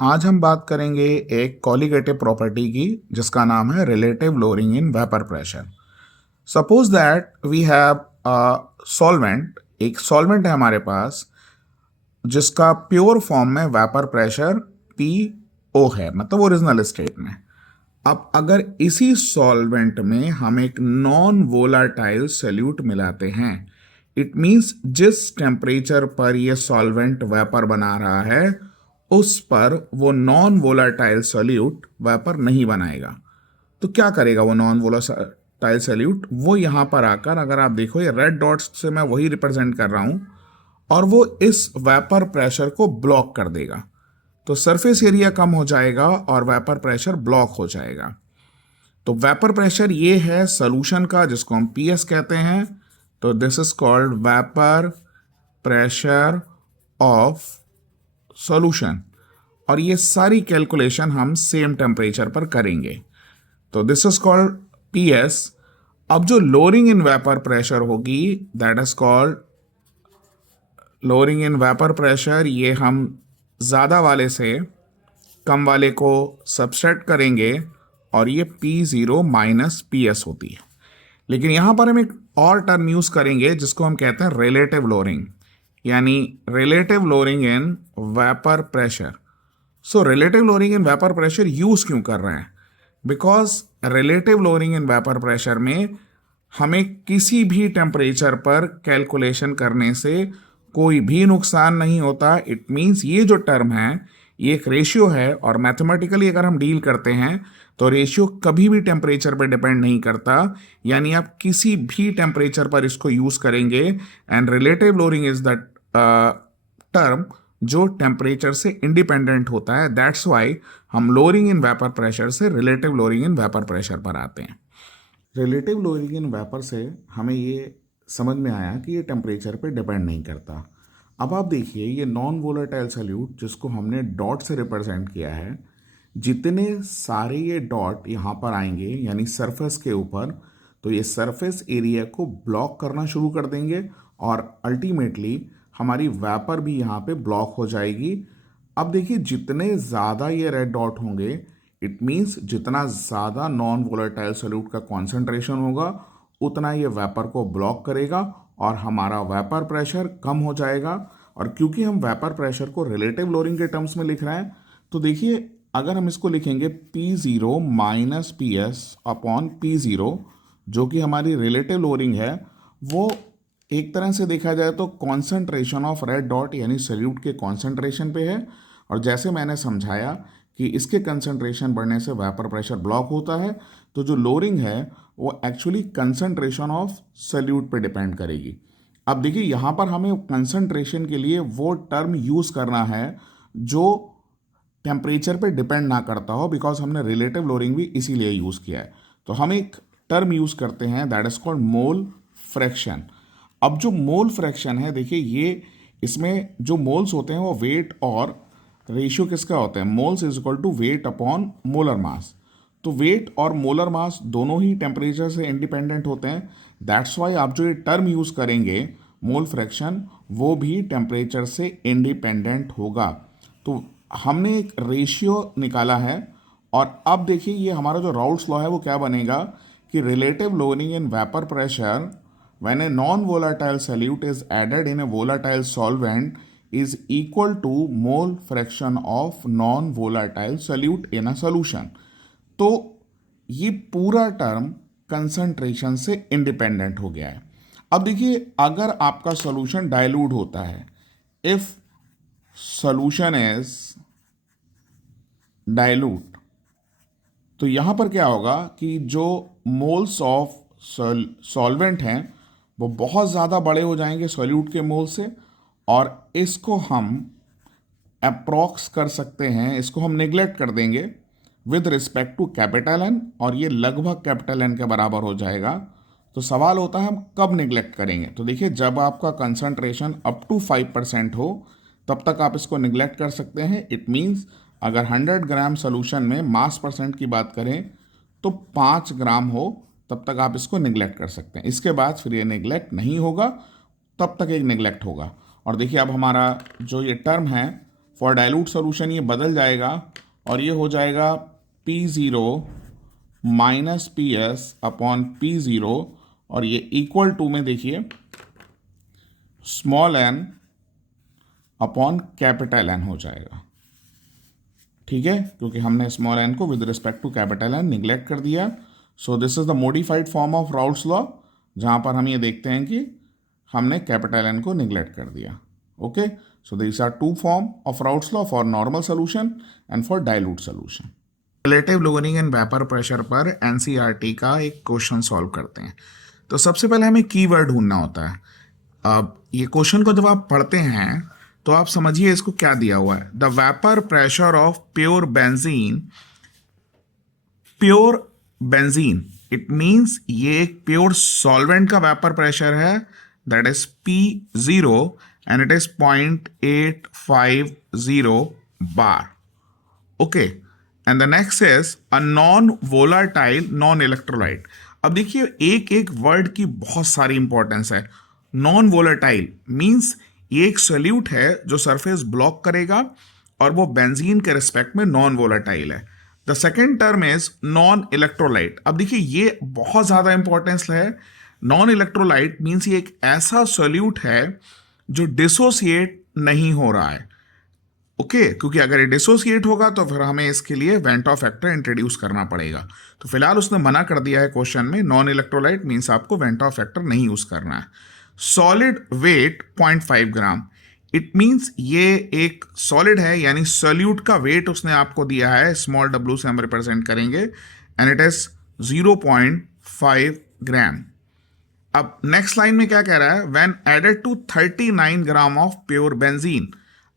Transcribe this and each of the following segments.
आज हम बात करेंगे एक कॉलिगेटिव प्रॉपर्टी की जिसका नाम है relative lowering in vapour pressure. Suppose that we have a solvent, एक सॉल्वेंट है हमारे पास जिसका प्योर फॉर्म में वेपर प्रेशर पी ओ है, मतलब ओरिजिनल स्टेट में। अब अगर इसी सॉल्वेंट में हम एक नॉन वोलाटाइल सॉल्यूट मिलाते हैं, इट मींस जिस टेम्परेचर पर यह सॉल्वेंट वेपर बना रहा है उस पर वो नॉन वोलाटाइल सॉल्यूट वेपर नहीं बनाएगा। तो क्या करेगा वो नॉन वोलाटाइल सॉल्यूट? वो यहां पर आकर, अगर आप देखो ये रेड डॉट्स से मैं वही रिप्रेजेंट कर रहा हूं, और वो इस वेपर प्रेशर को ब्लॉक कर देगा। तो सरफेस एरिया कम हो जाएगा और वेपर प्रेशर ब्लॉक हो जाएगा। तो वेपर प्रेशर ये है सॉल्यूशन का, जिसको हम पीएस कहते हैं। तो this is called vapour pressure of solution. और ये सारी कैलकुलेशन हम सेम टेम्परेचर पर करेंगे। तो दिस इज कॉल्ड पीएस। अब जो लोअरिंग इन वेपर प्रेशर होगी, that is called lowering in vapour pressure. ये हम ज़्यादा वाले से कम वाले को सबट्रैक्ट करेंगे और ये P0 माइनस PS होती है। लेकिन यहाँ पर हम एक और टर्म यूज़ करेंगे जिसको हम कहते हैं रिलेटिव लोअरिंग, यानी relative lowering in vapour pressure. So relative lowering in vapour pressure use क्यों कर रहे हैं? Because relative lowering in vapour pressure में हमें किसी भी टेम्परेचर पर कैलकुलेशन करने से कोई भी नुकसान नहीं होता। इट मीन्स ये जो टर्म है ये एक रेशियो है, और मैथमेटिकली अगर हम डील करते हैं तो रेशियो कभी भी टेम्परेचर पर डिपेंड नहीं करता। यानी आप किसी भी टेम्परेचर पर इसको यूज करेंगे, and relative lowering is the term जो टेम्परेचर से इंडिपेंडेंट होता है। दैट्स वाई हम लोअरिंग इन वेपर प्रेशर से relative lowering in vapour pressure पर आते हैं। रिलेटिव लोअरिंग इन वेपर से हमें ये समझ में आया कि ये टेम्परेचर पे डिपेंड नहीं करता। अब आप देखिए ये नॉन वोलेटाइल सॉल्यूट जिसको हमने डॉट से रिप्रेजेंट किया है, जितने सारे ये डॉट यहाँ पर आएंगे यानी सरफेस के ऊपर, तो ये सरफेस एरिया को ब्लॉक करना शुरू कर देंगे और अल्टीमेटली हमारी वेपर भी यहाँ पे ब्लॉक हो जाएगी। अब देखिए जितने ज़्यादा ये रेड डॉट होंगे, इट मीन्स जितना ज़्यादा नॉन वोलेटाइल सॉल्यूट का कॉन्सेंट्रेशन होगा उतना ये वेपर को ब्लॉक करेगा और हमारा वेपर प्रेशर कम हो जाएगा। और क्योंकि हम वेपर प्रेशर को रिलेटिव लोअरिंग के टर्म्स में लिख रहे हैं, तो देखिए अगर हम इसको लिखेंगे P0 minus PS upon P0, जो कि हमारी रिलेटिव लोअरिंग है, वो एक तरह से देखा जाए तो कॉन्सेंट्रेशन ऑफ रेड डॉट यानी सॉल्यूट के कॉन्सेंट्रेशन पे है। और जैसे मैंने समझाया कि इसके कंसंट्रेशन बढ़ने से वेपर प्रेशर ब्लॉक होता है, तो जो लोअरिंग है वो एक्चुअली कंसंट्रेशन ऑफ सॉल्यूट पे डिपेंड करेगी। अब देखिए यहाँ पर हमें कंसंट्रेशन के लिए वो टर्म यूज़ करना है जो टेम्परेचर पे डिपेंड ना करता हो, बिकॉज हमने रिलेटिव लोअरिंग भी इसीलिए यूज़ किया है। तो हम एक टर्म यूज़ करते हैं that is called mole fraction. अब जो मोल फ्रैक्शन है, देखिए ये इसमें जो मोल्स होते हैं वो वेट और रेशियो किसका होता है? Moles is equal to weight upon molar mass. तो वेट और मोलर मास दोनों ही टेम्परेचर से इंडिपेंडेंट होते हैं। दैट्स वाई आप जो ये टर्म यूज़ करेंगे मोल फ्रैक्शन, वो भी टेम्परेचर से इंडिपेंडेंट होगा। तो हमने एक रेशियो निकाला है, और अब देखिए ये हमारा जो राउल्ट्स लॉ है वो क्या बनेगा कि relative lowering in vapour pressure when a non-volatile solute is added in a volatile solvent is equal to mole fraction of non-volatile solute in a solution। तो ये पूरा टर्म कंसंट्रेशन से इंडिपेंडेंट हो गया है। अब देखिए अगर आपका सॉल्यूशन डाइल्यूट होता है, इफ सॉल्यूशन इज डाइल्यूट, तो यहां पर क्या होगा कि जो मोल्स ऑफ सॉल्वेंट हैं वो बहुत ज़्यादा बड़े हो जाएंगे सॉल्यूट के मोल से, और इसको हम अप्रॉक्स कर सकते हैं, इसको हम नेग्लेक्ट कर देंगे with respect to capital N, और ये लगभग कैपिटल एन के बराबर हो जाएगा। तो सवाल होता है हम कब नेग्लेक्ट करेंगे? तो देखिए जब आपका कंसंट्रेशन अप टू 5% हो तब तक आप इसको नेग्लेक्ट कर सकते हैं। इट मीन्स अगर 100 ग्राम सोल्यूशन में मास परसेंट की बात करें तो 5 ग्राम हो तब तक आप इसको निगलेक्ट कर सकते हैं। इसके बाद फिर ये निगलेक्ट नहीं होगा, तब तक एक निगलेक्ट होगा। और देखिए अब हमारा जो ये टर्म है फॉर डाइल्यूट सोल्यूशन ये बदल जाएगा और ये हो जाएगा P0 minus PS upon P0, और ये इक्वल टू में देखिए small n upon capital N हो जाएगा। ठीक है, क्योंकि हमने स्मॉल n को with respect to capital N neglect कर दिया। So this is the modified form of Raoult's law, जहां पर हम ये देखते हैं कि हमने कैपिटल N को निग्लेक्ट कर दिया। Okay, so this are two form of Raoult's law, for normal solution and for dilute solution. Relative lowering and vapour pressure पर एनसीईआरटी का एक क्वेश्चन सॉल्व करते हैं। तो सबसे पहले हमें कीवर्ड ढूंढना होता है। अब ये क्वेश्चन को जब आप पढ़ते हैं तो आप समझिए इसको क्या दिया हुआ है। The vapour pressure of pure benzene, it means ये एक प्योर सॉल्वेंट का वेपर प्रेशर है, that is P0 and it is 0.850 bar. Okay, and the next is a non volatile non electrolyte. अब देखिए एक एक वर्ड की बहुत सारी इंपॉर्टेंस है। नॉन वोलाटाइल मीन्स ये एक सोल्यूट है जो सरफेस ब्लॉक करेगा और वो बेंजीन के रिस्पेक्ट में नॉन वोलाटाइल है। The second term is non electrolyte. अब देखिए ये बहुत ज़्यादा इंपॉर्टेंस है। नॉन इलेक्ट्रोलाइट मीन्स ये एक ऐसा सोल्यूट है जो डिसोसिएट नहीं हो रहा है। ओके, क्योंकि अगर ये डिसोसिएट होगा तो फिर हमें इसके लिए वेंटॉ फैक्टर इंट्रोड्यूस करना पड़ेगा। तो फिलहाल उसने मना कर दिया है क्वेश्चन में, नॉन इलेक्ट्रोलाइट मीन्स आपको वेंटॉ फैक्टर नहीं यूज करना है। Solid weight 0.5 gram, it means ये एक सॉलिड है, यानी सोल्यूट का वेट उसने आपको दिया है, स्मॉल w से हम रिप्रेजेंट करेंगे, एंड इट इज 0.5 ग्राम। अब नेक्स्ट लाइन में क्या कह रहा है, when added to 39 gram of pure benzene.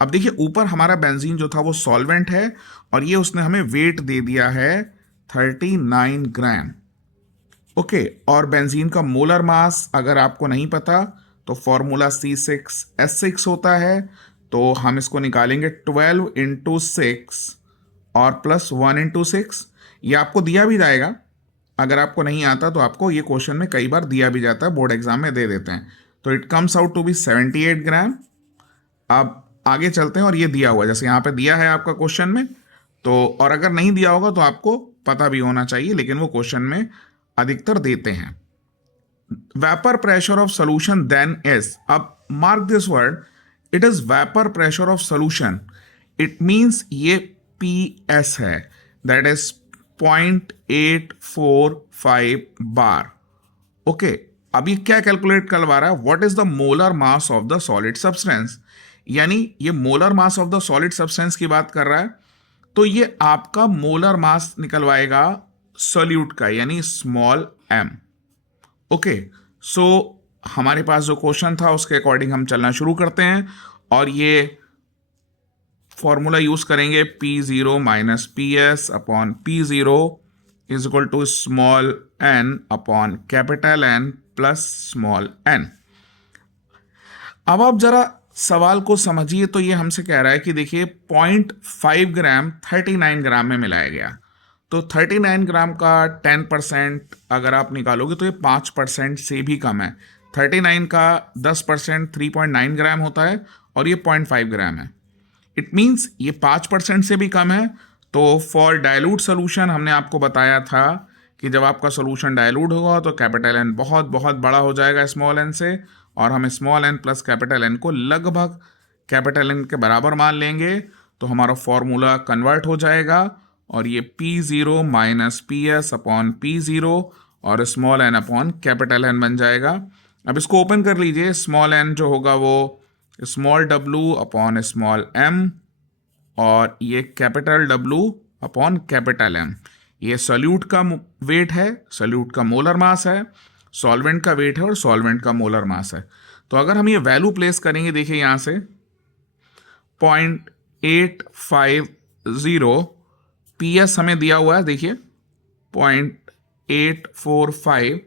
अब देखिए ऊपर हमारा बेंजीन जो था वो सॉल्वेंट है और ये उसने हमें वेट दे दिया है 39 ग्राम। ओके, और बेंजीन का मोलर मास अगर आपको नहीं पता तो फॉर्मूला C6H6 होता है, तो हम इसको निकालेंगे 12 इंटू 6 और प्लस 1 इंटू 6। ये आपको दिया भी जाएगा, अगर आपको नहीं आता तो आपको ये क्वेश्चन में कई बार दिया भी जाता है, बोर्ड एग्जाम में दे देते हैं। तो it comes out to be 78 gram. अब आगे चलते हैं और ये दिया हुआ है, जैसे यहाँ पे दिया है आपका क्वेश्चन में, तो और अगर नहीं दिया होगा तो आपको पता भी होना चाहिए, लेकिन वो क्वेश्चन में अधिकतर देते हैं। Vapour pressure of solution then is, अब mark this word, it is vapour pressure of solution, it means ये PS है, दैट इज 0.845 बार। ओके, अब ये क्या कैलकुलेट करवा रहा है, what is the molar mass of the solid substance, यानी ये molar mass of the solid substance की बात कर रहा है। तो ये आपका मोलर मास निकलवाएगा सोल्यूट का, यानी स्मॉल m। ओके, सो हमारे पास जो क्वेश्चन था उसके अकॉर्डिंग हम चलना शुरू करते हैं और ये फॉर्मूला यूज करेंगे P0 minus PS upon P0 is equal to small n upon capital N plus small n। अब आप जरा सवाल को समझिए, तो ये हमसे कह रहा है कि देखिए 0.5 ग्राम 39 ग्राम में मिलाया गया, तो 39 ग्राम का 10% अगर आप निकालोगे तो ये 5% से भी कम है। 39 का 10% 3.9 ग्राम होता है और ये 0.5 ग्राम है, इट मीन्स ये 5% से भी कम है। तो फॉर डाइल्यूट सोल्यूशन हमने आपको बताया था कि जब आपका सोल्यूशन डाइल्यूट होगा तो कैपिटल N बहुत बहुत बड़ा हो जाएगा स्मॉल n से, और हम small n plus capital N को लगभग कैपिटल N के बराबर मान लेंगे, तो हमारा फॉर्मूला कन्वर्ट हो जाएगा और ये P0 minus PS upon P0 और small n upon capital N बन जाएगा। अब इसको ओपन कर लीजिए, स्मॉल n जो होगा वो small w upon small m और ये capital W upon capital M। ये सोल्यूट का वेट है, सोल्यूट का मोलर मास है, सॉल्वेंट का वेट है और सॉल्वेंट का मोलर मास है। तो अगर हम ये वैल्यू प्लेस करेंगे, देखिए यहाँ से 0.850 PS हमें दिया हुआ है, देखिए 0.845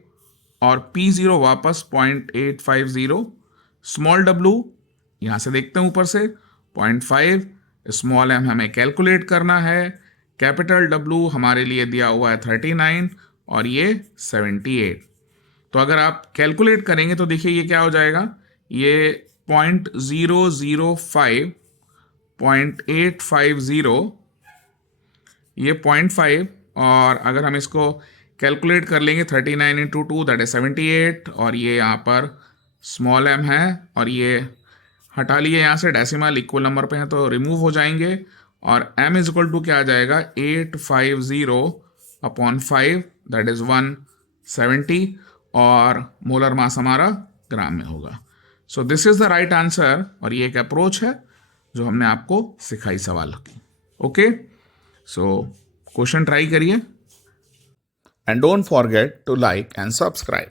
और P0 वापस 0.850, स्मॉल w यहाँ से देखते हैं ऊपर से 0.5, स्मॉल m हमें कैलकुलेट करना है, कैपिटल W हमारे लिए दिया हुआ है 39 और ये 78। तो अगर आप कैलकुलेट करेंगे तो देखिए ये क्या हो जाएगा, ये 0.005 0.850, ये 0.5, और अगर हम इसको कैलकुलेट कर लेंगे 39 इंटू 2 दैट इज 78, और ये यहाँ पर स्मॉल m है, और ये हटा लिए यहाँ से, डेसिमल इक्वल नंबर पे हैं तो रिमूव हो जाएंगे, और m इज इक्वल टू क्या आ जाएगा 850/5 दैट इज 170, और मोलर मास हमारा ग्राम में होगा। सो this is the right answer, और ये एक अप्रोच है जो हमने आपको सिखाई सवाल की। ओके, सो क्वेश्चन ट्राई करिए, and don't forget to like and subscribe.